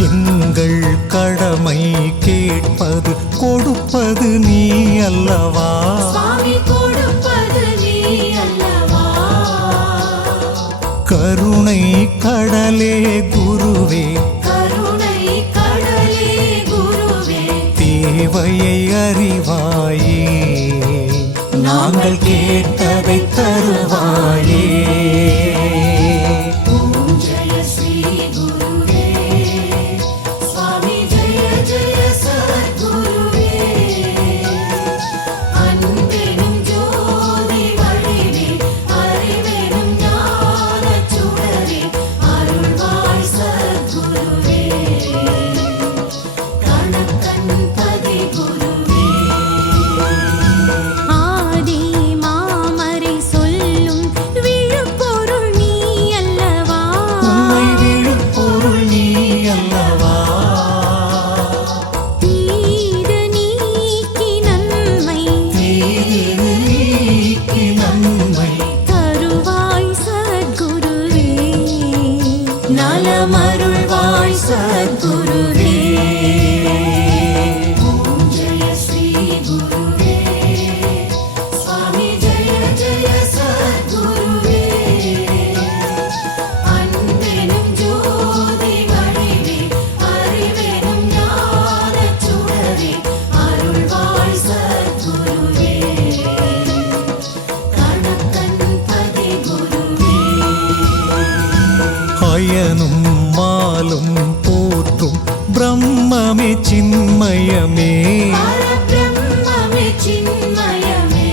எங்கள் கடமை கேட்பது கொடுப்பது நீ அல்லவா? சுவாமி கொடுப்பது நீ அல்லவா? கருணை கடலே குருவே, கருணை கடலே குருவே, தேவையை அறிவாயே, நாங்கள் கேட்டதை தருவாயே. ஓம் ஜெய ஸ்ரீ குருவே, சுவாமி ஜெய ஜெய சத்குருவே, அன்பெனும் ஜோதி வடிவே, அறிவெனும் ஞானச் சுடரே, அருள்வாய் சத்குருவே, கணக்கன்பதி குருவே. ஆதி மாமரை சொல்லும் விழுப்பொருள் நீ அல்லவா? உண்மை விழுப்பொருள் நீ அல்லவா? தீது நீக்கி நன்மை தீது நீக்கி நன்மை தருவாய் சத்குருவே, நலமருள்வாய் சத்குருவே. ஓம் ஜெய ஸ்ரீ குருவே, சுவாமி ஜெய ஜெய சத்குருவே, அன்பெனும் ஜோதி வடிவே, அறிவெனும் ஞானச் சுடரே, அருள்வாய் சத்குருவே, கணக்கன்பதி குருவே. அயனும் மாலும் போற்றும் பிரம்மமே சின்மயமே, பரபிரம்மமே சின்மயமே,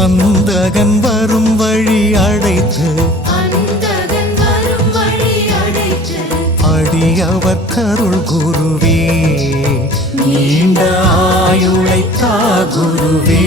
அந்தகன் வரும் வழி அடைத்து அந்தகன் வரும் வழி அடைத்து, அடியவர் கருள் குருவே, நீண்ட ஆயுளைத்தா குருவே.